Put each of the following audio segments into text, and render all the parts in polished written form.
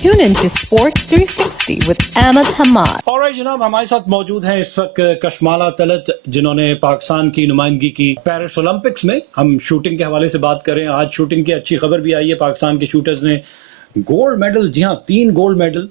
Tune in to Sports 360 with Ahmed Hamad. और जनाब हमारे साथ मौजूद हैं इस वक्त कशमाला तलत, जिन्होंने पाकिस्तान की नुमाइंदगी की पेरिस ओलंपिक्स में। हम शूटिंग के हवाले से बात करें, आज शूटिंग की अच्छी खबर भी आई है। पाकिस्तान के शूटर्स ने गोल्ड मेडल, जी हाँ 3 गोल्ड मेडल,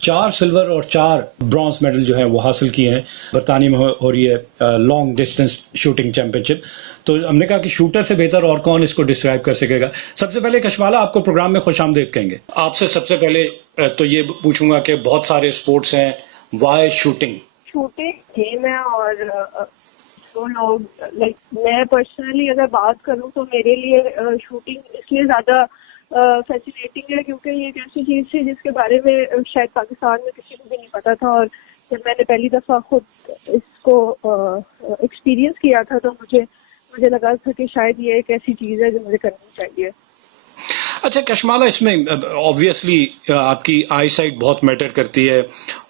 4 सिल्वर और 4 ब्रॉन्ज मेडल जो है वो हासिल किए हैं। बरतानिया में हो रही है लॉन्ग डिस्टेंस शूटिंग चैंपियनशिप। तो हमने कहा कि शूटर से बेहतर और कौन इसको डिस्क्राइब कर सकेगा। सबसे पहले कशमाला, आपको प्रोग्राम में खुशामदीद कहेंगे। आपसे सबसे पहले तो ये पूछूंगा कि बहुत सारे स्पोर्ट्स हैं, वाई शूटिंग? शूटिंग गेम है और तो लोग लाइक मैं पर्सनली अगर बात करूं तो मेरे लिए शूटिंग इसलिए ज्यादा फैसिनेटिंग है क्योंकि ये एक ऐसी चीज थी जिसके बारे में शायद पाकिस्तान में किसी को भी नहीं पता था, और जब मैंने पहली दफा खुद इसको एक्सपीरियंस किया था तो मुझे लगा था कि शायद ये एक ऐसी चीज है जो मुझे करनी चाहिए। अच्छा कशमाला, इसमें ऑब्वियसली आपकी आई साइट बहुत मैटर करती है,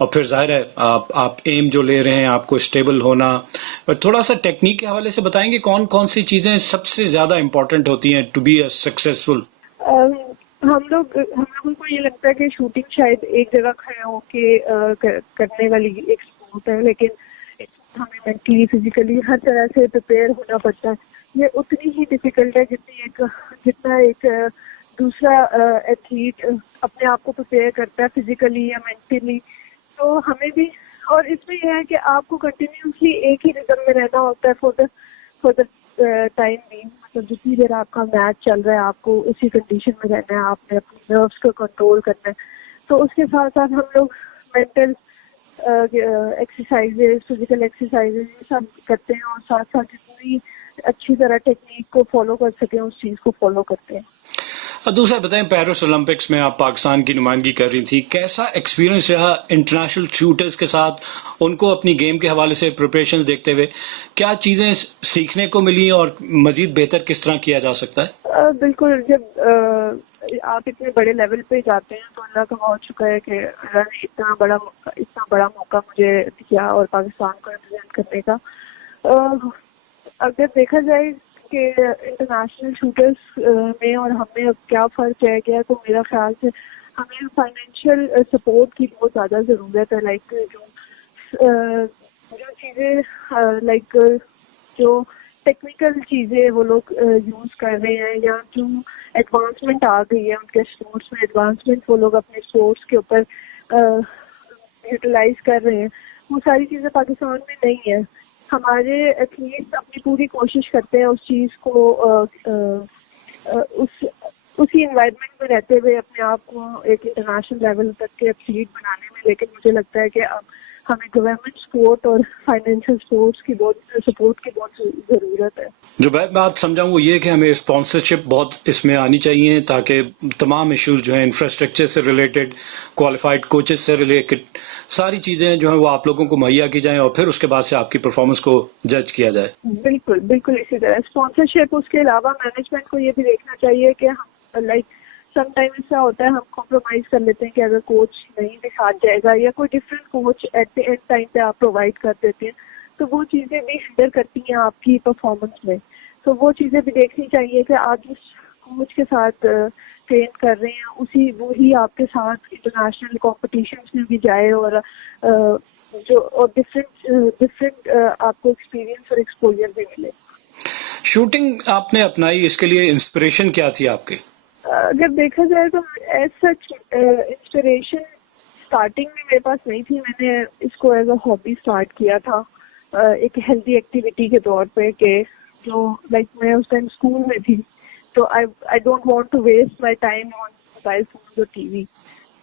और फिर जाहिर है आप एम जो ले रहे हैं, आपको स्टेबल होना। थोड़ा सा टेक्निक के हवाले से बताएंगे कौन कौन सी चीजें सबसे ज्यादा इम्पोर्टेंट होती हैं टू बी अ सक्सेसफुल? हम लोगों को ये लगता है कि शूटिंग शायद एक जगह खड़े होके करने वाली एक स्पोर्ट है, लेकिन हमें मेंटली फिजिकली हर तरह से प्रिपेयर होना पड़ता है। ये उतनी ही डिफिकल्ट है जितना एक दूसरा एथलीट अपने आप को प्रिपेयर करता है फिजिकली या मेंटली। तो हमें भी, और इसमें यह है कि आपको कंटिन्यूसली एक ही रिदम में रहना होता है फॉर द टाइम बीइंग। मतलब जितनी देर आपका मैच चल रहा है आपको उसी कंडीशन में रहना है, आपने अपनी नर्व्स को कंट्रोल करना है। तो उसके साथ साथ हम लोग मेंटल एक्सरसाइजेस, फिजिकल एक्सरसाइजेस ये सब करते हैं, और साथ साथ जितनी अच्छी तरह टेक्निक को फॉलो कर सकें उस चीज को फॉलो करते हैं। दूसरा बताएं, पेरिस ओलंपिक्स में आप पाकिस्तान की नुमाइंदगी कर रही थी, कैसा एक्सपीरियंस रहा इंटरनेशनल शूटर्स के साथ? उनको अपनी गेम के हवाले से प्रिपरेशन देखते हुए क्या चीजें सीखने को मिली और मजीद बेहतर किस तरह किया जा सकता है? बिल्कुल, जब आप इतने बड़े लेवल पे जाते हैं तो अल्लाह का बहुत शुक्र है कि अल्लाह ने इतना बड़ा मौका मुझे दिया और पाकिस्तान को रिप्रेजेंट करने का। अगर देखा जाए कि इंटरनेशनल शूटर्स में और हमें अब क्या फर्क रह गया, तो मेरा ख्याल से हमें फाइनेंशियल सपोर्ट की बहुत ज्यादा जरूरत है। लाइक जो चीजें लाइक जो टेक्निकल चीजें वो लोग यूज कर रहे हैं, या जो एडवांसमेंट आ गई है उनके स्पोर्ट्स में, एडवांसमेंट वो लोग अपने स्पोर्ट्स के ऊपर यूटिलाइज कर रहे हैं, वो सारी चीजें पाकिस्तान में नहीं है। हमारे एथलीट्स अपनी पूरी कोशिश करते हैं उस चीज को उसी एनवायरनमेंट में रहते हुए अपने आप को एक इंटरनेशनल लेवल तक के एथलीट बनाने में, लेकिन मुझे लगता है कि अब हमें गवर्नमेंट सपोर्ट और फाइनेंशियल सपोर्ट की बहुत जरूरत है। जो मैं बात समझा वो ये कि हमें स्पॉन्सरशिप बहुत इसमें आनी चाहिए, ताकि तमाम इश्यूज जो हैं इंफ्रास्ट्रक्चर से रिलेटेड, क्वालिफाइड कोचेस से रिलेटेड, सारी चीजें जो हैं वो आप लोगों को मुहैया की जाएं, और फिर उसके बाद से आपकी परफॉर्मेंस को जज किया जाए। बिल्कुल इसी तरह स्पॉन्सरशिप। उसके अलावा मैनेजमेंट को ये भी देखना चाहिए कि हम लाइक समटाइम ऐसा होता है हम कॉम्प्रोमाइज कर लेते हैं कि अगर कोच नहीं भी साथ जाएगा या कोई different coach at the end time पे आप प्रोवाइड कर देते हैं, तो वो चीजें भी हिंडर करती हैं आपकी परफॉर्मेंस में। तो वो चीजें भी देखनी चाहिए कि आप जिस कोच के साथ ट्रेन कर रहे हैं वही आपके साथ इंटरनेशनल कॉम्पिटिशन्स में भी जाए, और डिफरेंट आपको एक्सपीरियंस और एक्सपोजर भी मिले। शूटिंग आपने अपनाई, इसके लिए इंस्पिरेशन क्या थी आपके? अगर देखा जाए तो एज सच इंस्पिरेशन स्टार्टिंग में मेरे पास नहीं थी। मैंने इसको एज अ हॉबी स्टार्ट किया था, एक हेल्दी एक्टिविटी के तौर पे, कि जो लाइक मैं उस टाइम स्कूल में थी, तो I don't want to waste my time on mobile phone और टीवी।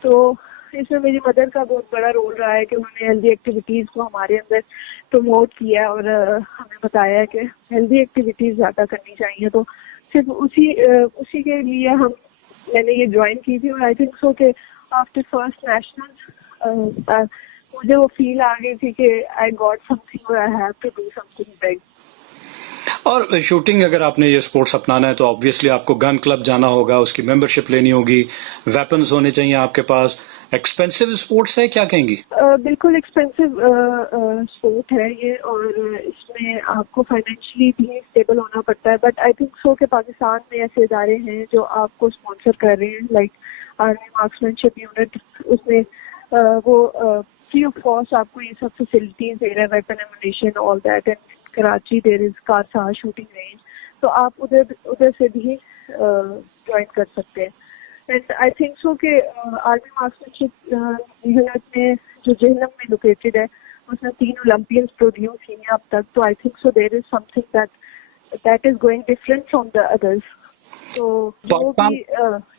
तो इसमें मेरी मदर का बहुत बड़ा रोल रहा है कि उन्होंने हेल्दी एक्टिविटीज को हमारे अंदर प्रमोट किया और हमें बताया कि हेल्दी एक्टिविटीज ज्यादा करनी चाहिए। तो सिर्फ उसी के लिए मैंने ये ज्वाइन की थी, और आई थिंक सो कि आफ्टर फर्स्ट नेशनल मुझे वो फील आ गई थी कि आई गॉट समथिंग और I have to do something big. और शूटिंग अगर आपने ये स्पोर्ट्स अपनाना है तो ऑब्वियसली आपको गन क्लब जाना होगा, उसकी मेंबरशिप लेनी होगी, वेपन्स होने चाहिए आपके पास। एक्सपेंसिव स्पोर्ट्स है, क्या कहेंगी? बिल्कुल एक्सपेंसिव स्पोर्ट है ये, और इसमें आपको फाइनेंशियली भी स्टेबल होना पड़ता है। बट आई थिंक सो कि पाकिस्तान में ऐसे इदारे हैं जो आपको स्पॉन्सर कर रहे हैं। लाइक आर्मी मार्क्समैनशिप यूनिट, उसमें वो फ्री ऑफ कॉस्ट आपको ये सब फैसिलिटीज दे रहा है, weapon ammunition all that. And Karachi there is Karsaz shooting range, तो आप उधर से भी ज्वाइन कर सकते हैं. एंड आई थिंक सो कि आर्मी मार्क्समैनशिप यूनिट में जो जेहलम में लोकेटेड है उसमें 3 ओलंपियंस प्रोड्यूस हुई हैं अब तक. तो I think so there is something that is going different from the others. तो जो भी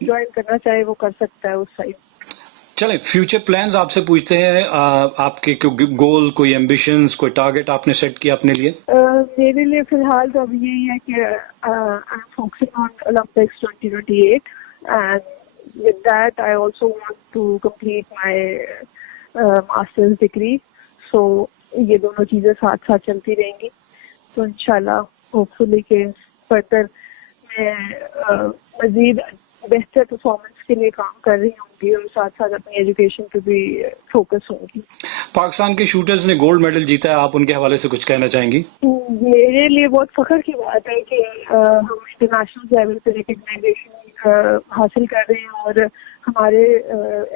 ज्वाइन करना चाहे वो कर सकता है उस साइड. चलें, फ्यूचर प्लान्स आपसे पूछते हैं. आपके कोई गोल, कोई एम्बिशंस, कोई टारगेट आपने सेट किया अपने लिए? मेरे लिए फिलहाल तो अभी यही है कि I am focusing on Olympics 2028 and with that I also want to complete my master's degree. So ये दोनों चीजें साथ साथ चलती रहेंगी. तो इंशाल्लाह होपफुली के फर्दर मैं मजीद बेहतर परफॉर्मेंस के लिए काम कर रही होंगी और साथ साथ अपनी एजुकेशन पे भी फोकस होंगी. पाकिस्तान के शूटर्स ने गोल्ड मेडल जीता है, आप उनके हवाले से कुछ कहना चाहेंगी? मेरे लिए बहुत फख्र की बात है कि हम इंटरनेशनल लेवल पे रिकग्नाइजेशन हासिल कर रहे हैं और हमारे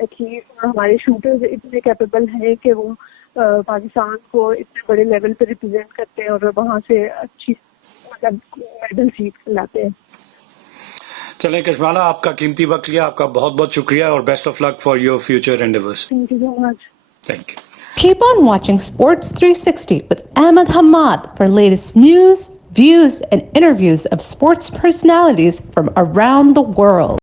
एथलीट्स, हमारे शूटर्स इतने कैपेबल हैं कि वो पाकिस्तान को इतने बड़े लेवल पे रिप्रेजेंट करते हैं और वहाँ से अच्छी मतलब मेडल जीत लाते हैं. चलें कशमाला, आपका कीमती वक्त लिया, आपका बहुत बहुत शुक्रिया और best of luck for your future endeavours. Thank you so much. Thank you. Keep on watching Sports 360 with Ahmed Hamad for latest news, views, and interviews of sports personalities from around the world.